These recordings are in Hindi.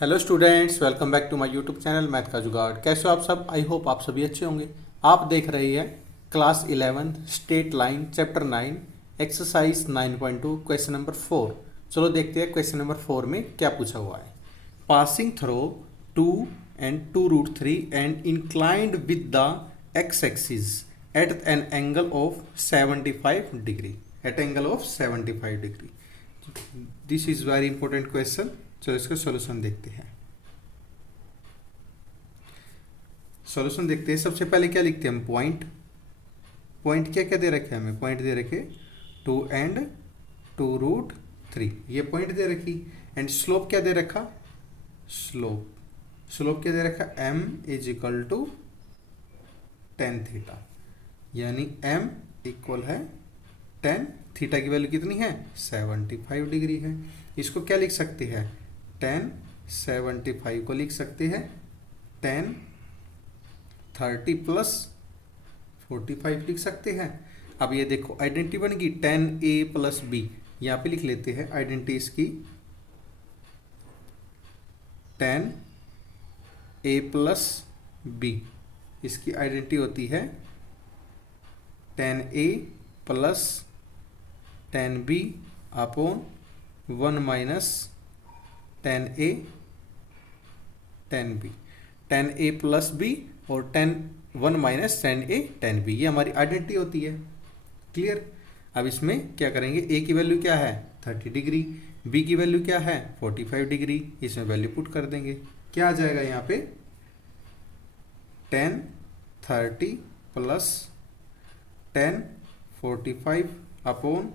Hello students, welcome back to my YouTube channel math का जुगाड़। कैसे हो आप सब? आई होप आप सभी अच्छे होंगे। आप देख रहे हैं class 11 state line chapter 9 exercise 9.2 question number 4। चलो देखते हैं क्वेश्चन नंबर 4 में क्या पूछा हुआ है। Passing throw 2 and 2 root 3 and inclined with the x-axis at an angle of 75 degree. At angle of 75 degree. This is very important question. चलो इसका सॉल्यूशन देखते हैं। सॉल्यूशन देखते हैं। सबसे पहले क्या लिखते हैं हम? पॉइंट। पॉइंट क्या क्या दे रखे हैं हमें? पॉइंट दे रखे 2 and 2 root 3, ये पॉइंट दे रखी। एंड स्लोप क्या दे रखा? स्लोप क्या दे रखा? m is equal to ten theta, यानी m इक्वल है टेन थीटा की वैल्यू कितनी है? 75 डिग्री है। इसको क्या लिख सकते हैं? टेन 75 को लिख सकते हैं टेन 30 प्लस 45 लिख सकते हैं। अब ये देखो आइडेंटिटी बन गई 10a प्लस b। यहाँ पे लिख लेते हैं आइडेंटिटी इसकी 10a प्लस b। इसकी आइडेंटिटी होती है 10a plus 10b upon 1 minus 10a 10b। 10a plus b और 1 माइनस 10a 10b, ये हमारी आइडेंटिटी होती है। क्लियर? अब इसमें क्या करेंगे? a की वैल्यू क्या है? 30 डिग्री। b की वैल्यू क्या है? 45 डिग्री। इसमें वैल्यू पुट कर देंगे। क्या आ जाएगा यहाँ पे? 10 30 प्लस 10 45 अपॉन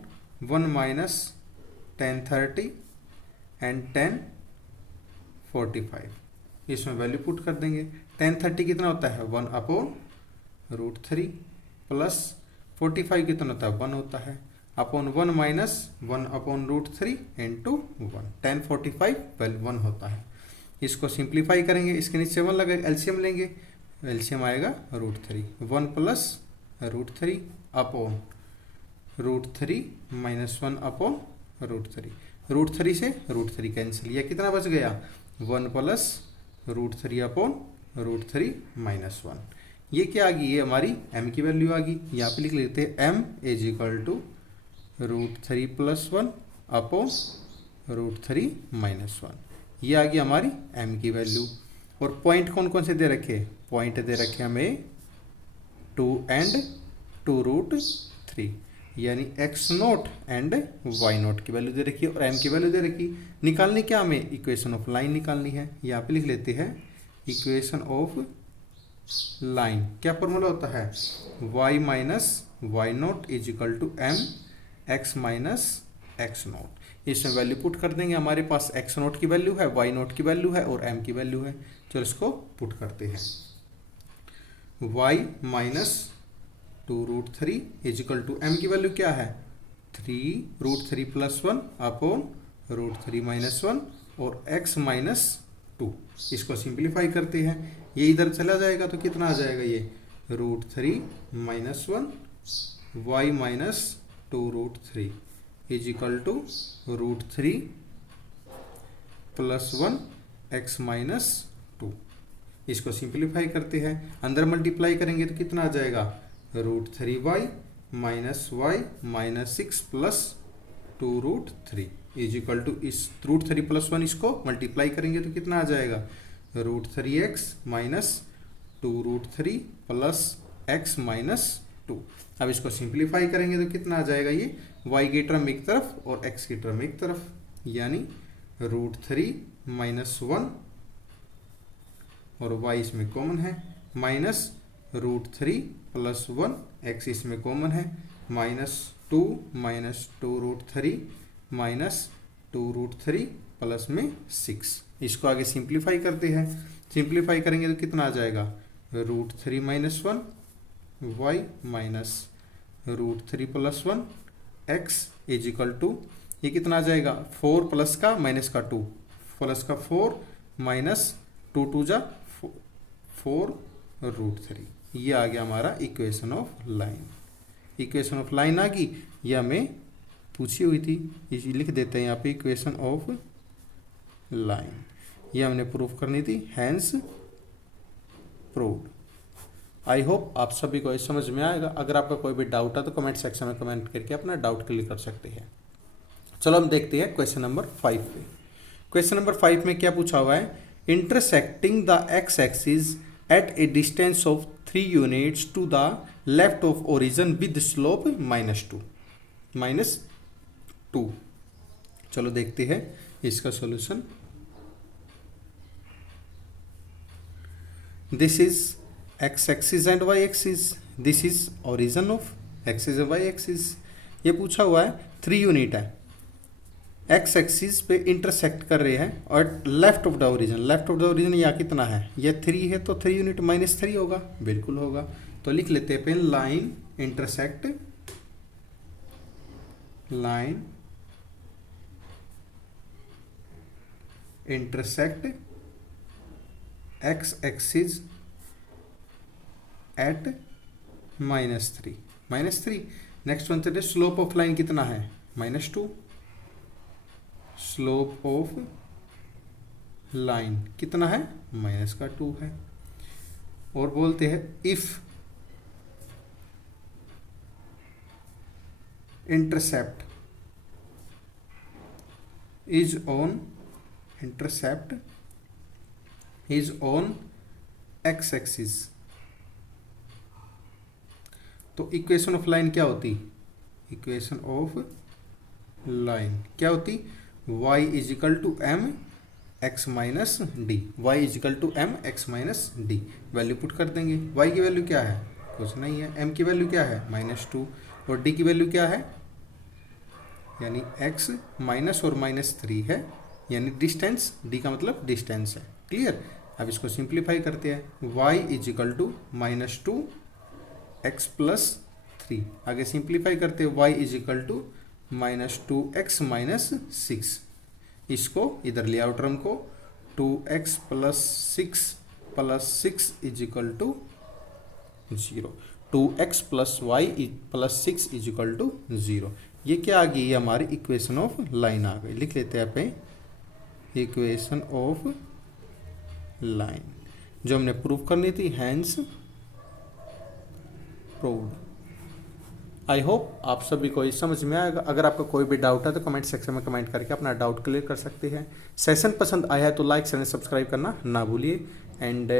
1 माइनस 10 30 एंड 10 45। इसमें वैल्यू पुट कर देंगे। 10 30 कितना होता है? 1 अपॉन रूट 3 प्लस 45 कितना होता है? 1 होता है upon 1 minus 1 upon root 3 into 1। 10 45 value 1 होता है। इसको सिंप्लीफाई करेंगे, इसके नीचे 1 लगेगा, एलसीएम लेंगे। एलसीएम आएगा root 3, 1 plus root 3 upon root 3 minus 1 upon root 3। Root 3 से रूट 3 कैंसिल, यह कितना बच गया? 1 plus root 3 upon root 3 minus 1। ये क्या आ गई? ये हमारी m की वैल्यू आ गई। यहाँ पे लिख लेते हैं m is equal to root 3 plus 1 upon root 3 minus 1। ये आ गई हमारी m की वैल्यू। और पॉइंट कौन कौन से दे रखे? पॉइंट दे रखे हमें 2 and 2 रूट 3, यानी x note and y naught की वैल्यू दे रखी है और m की वैल्यू दे रखी। निकालनी क्या हमें? इक्वेशन ऑफ लाइन निकालनी है। यहाँ पे लिख लेते हैं इक्वेशन ऑफ लाइन। क्या फॉर्मूला होता है? y minus Y naught is equal to m x minus X naught. इसमें वैल्यू पुट कर देंगे। हमारे पास x नोट की वैल्यू है, y नोट की वैल्यू है और m की वैल्यू है। चलो इसको पुट करते हैं। y minus 2 root 3 is equal to m की वैल्यू क्या है? 3 root 3 plus 1 upon root 3 minus 1 और x माइनस 2। इसको सिंप्लीफाई करते हैं। ये इधर चला जाएगा तो कितना आ जाएगा? ये root 3 minus 1 y minus 2 root 3 is equal to root 3 plus 1 x minus 2। इसको सिंप्लीफाई करते हैं। अंदर मल्टीप्लाई करेंगे तो कितना आ जाएगा? Root 3y minus Y minus 6 plus 2 root 3 is equal to इस रूट 3 प्लस 1 इसको मल्टीप्लाई करेंगे तो कितना आ जाएगा? Root 3x minus 2 root 3 plus x minus 2। अब इसको सिंप्लीफाई करेंगे तो कितना आ जाएगा? ये y की टर्म एक तरफ और x की टर्म एक तरफ, यानी रूट 3 माइनस 1 और y इसमें कॉमन है माइनस रूट 3 प्लस 1 x इसमें कॉमन है minus 2 root 3 minus 2 root 3 plus में 6। इसको आगे सिंप्लीफाई करते हैं। सिंप्लीफाई करेंगे तो कितना आ जाएगा? Root 3 minus 1 y minus root 3 plus 1 x is equal to ये कितना आ जाएगा? 4 प्लस का माइनस का 2 प्लस का 4 माइनस 2 2 जा 4 रूट 3। ये आ गया हमारा equation of line. Equation of line आ गई। ये हमें पूछी हुई थी, इसी लिख देते हैं यहाँ पे इक्वेशन ऑफ लाइन। ये हमने प्रूफ करनी थी, हैंस प्रूव्ड। आई होप आप सभी को ये समझ में आएगा। अगर आपका कोई भी डाउट है तो कमेंट सेक्शन में कमेंट करके अपना डाउट क्लियर कर सकते हैं। चलो हम देखते हैं क्वेश्चन नंबर 5 पे। क्वेश्चन नंबर 5 में क्या पूछा हुआ है, intersecting the x axis at a distance of 3 units to the left of origin with slope -2। चलो देखते हैं इसका solution. This is x axis and y axis, this is origin of axis and y axis. ये पूछा हुआ है 3 यूनिट है, एक्स एक्सिस पे इंटरसेक्ट कर रहे हैं और left of the origin, left of the origin यहाँ कितना है, ये 3 है तो 3 यूनिट -3 होगा, बिल्कुल होगा। तो लिख लेते हैं pen, line intersect, line intersect x axis at -3। Next one चलते, स्लोप ऑफ लाइन कितना है, -2, स्लोप ऑफ लाइन कितना है, -2 है। और बोलते हैं if intercept is on x axis, तो इक्वेशन ऑफ लाइन क्या होती, इक्वेशन ऑफ लाइन क्या होती, y is equal to m x minus d, y is equal to m x minus d. Value put कर देंगे, y की वैल्यू क्या है, कुछ नहीं है, m की वैल्यू क्या है, -2, और d की वैल्यू क्या है, यानी x माइनस और -3 है, यानी डिस्टेंस, d का मतलब डिस्टेंस है। क्लियर। अब इसको सिंप्लीफाई करते हैं, y is equal to -2 x plus 3, आगे सिंप्लीफाई करते हैं, y is equal to -2x minus 6, इसको इधर ले आओ टर्म को, 2x plus 6 is equal to 0, 2x plus y plus 6 is equal to 0। ये क्या आ गई, हमारी इक्वेशन ऑफ लाइन आ गई। लिख लेते हैं आप इक्वेशन ऑफ लाइन, जो हमने प्रूफ करनी थी, हैंस प्रूव्ड। आई होप आप सभी को ये समझ में आएगा। अगर आपका कोई भी डाउट है तो कमेंट सेक्शन में कमेंट करके अपना डाउट क्लियर कर सकते हैं। सेशन पसंद आया है तो लाइक शेयर सब्सक्राइब करना ना भूलिए। एंड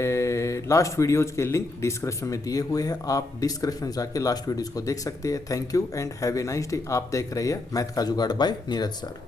लास्ट वीडियोज़ के लिंक डिस्क्रिप्शन में दिए हुए हैं, आप डिस्क्रिप्शन में जाके लास्ट वीडियोज़ को देख सकते हैं। Thank you and have a nice day. आप देख रहे हैं मैथ का जुगाड़ बाय नीरज सर।